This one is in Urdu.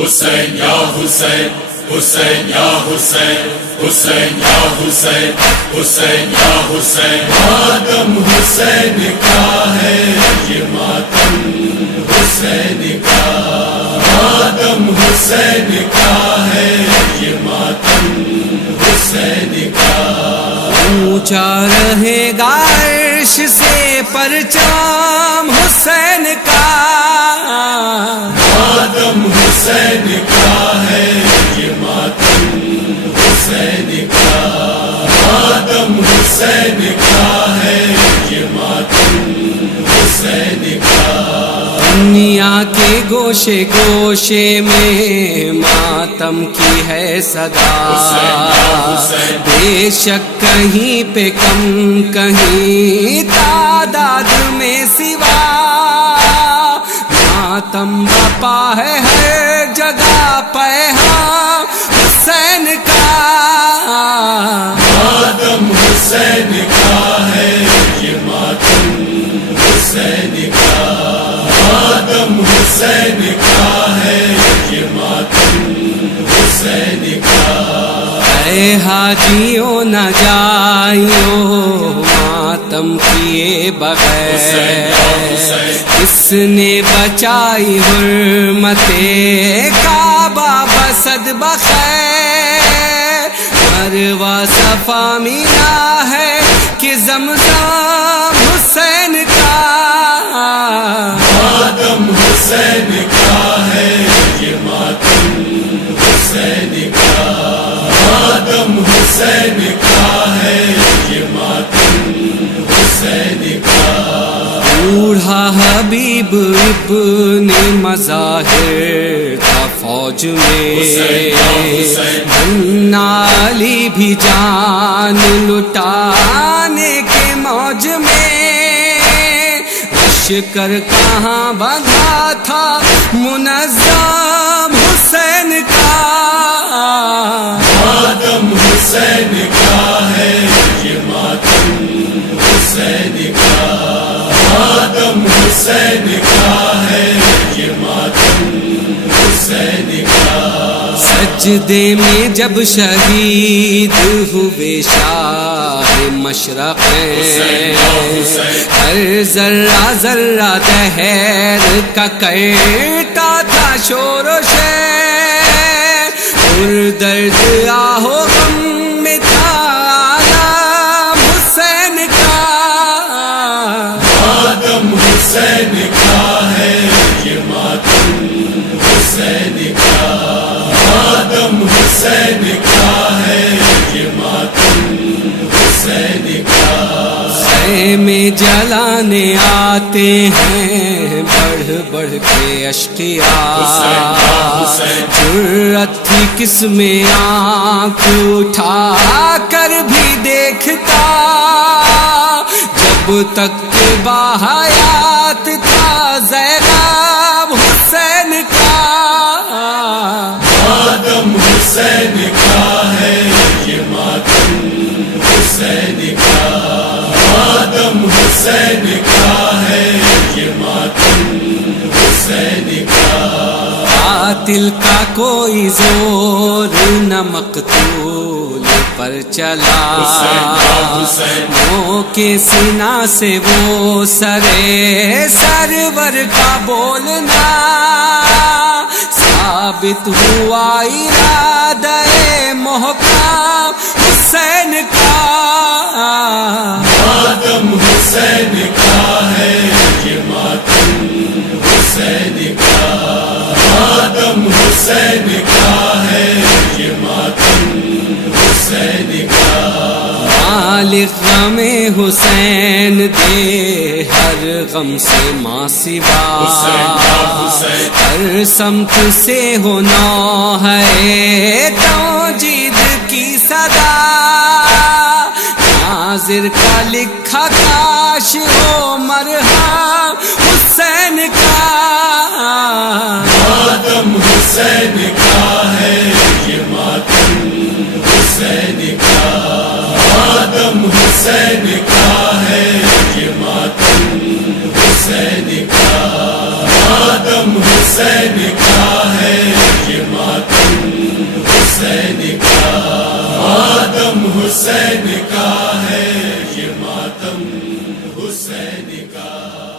حسین یا حسین حسین یا حسین حسین یا حسین حسین یا حسین ماتم حسین کا ہے یہ ماتم حسین کا ماتم حسین کا ہے یہ ماتم حسین کا اونچا رہے گا عرش سے پرچام حسین کا ماتم حسین کا ہے یہ ماتم حسین کا ماتم حسین کا ہے یہ ماتم حسین کا دنیا کے گوشے گوشے میں ماتم کی ہے صدا بے شک کہیں پہ کم کہیں تعداد میں سوا ماتم بپا ہے ہر جگہ پیغام حسین کا ماتم حسین کا ہے یہ ماتم حسین کا ماتم حسین کا ہے یہ ماتم حسین کا اے حاجیوں نہ جائیو ماتم کیے بغیر کس نے بچائی حرمت کعبہ بسد بخیر مروہ صفا مینا ہے کہ زمزم حسین کا ماتم حسین کا ہے یہ ماتم حسین کا ماتم حسین کا ہے یہ ماتم حسین کا بوڑھا حبیب ابن مظاہر تھا فوج میں علی بھی جان لٹانے کے موج میں لشکر کہاں بندھا تھا منظم حسین کا ماتم حسین کا ہے یہ ماتم حسین کا ماتم حسین کا ہے یہ ماتم حسین کا سجدے میں جب شہید ہوئے شاہ مشرق ہر ذرہ ذرہ دہر کا کرتا تھا شور و شور پر درد آہو غم میں تھا عالم حسین کا ماتم حسین کا ہے یہ ماتم حسین کا ماتم حسین کا ہے یہ ماتم حسین کا میں جلانے آتے ہیں بڑھ بڑھ کے اشقیاء جرأت تھی کس میں آنکھ اٹھا کر بھی دیکھتا جب تک کہ باحیات تھا زینب حسین کا ماتم حسین کا ہے یہ ماتم حسین کا ماتم حسین کا ہے یہ ماتم حسین کا قاتل کا کوئی زور نہ مقتول پر چلا منہ کے سینہ سے وہ سرے سرور کا بولنا ثابت ہوا ارادہ محکم حسین کا ماتم حسین کا ہے یہ ماتم حسین کا ماتم حسین کا ہے یہ ماتم حسین کا مالک غم حسین دے ہر غم سے ماں سوا ہر سمت سے ہونا ہے توجید کی صدا ناظر کا لکھا کاش ہو مرہم حسین کا ماتم حسین کا ہے یہ ماتم حسین کا ماتم حسین کا ہے یہ ماتم حسین کا ماتم حسین کا ہے یہ حسین کا، ماتم حسین کا ہے، یہ ماتم حسین کا۔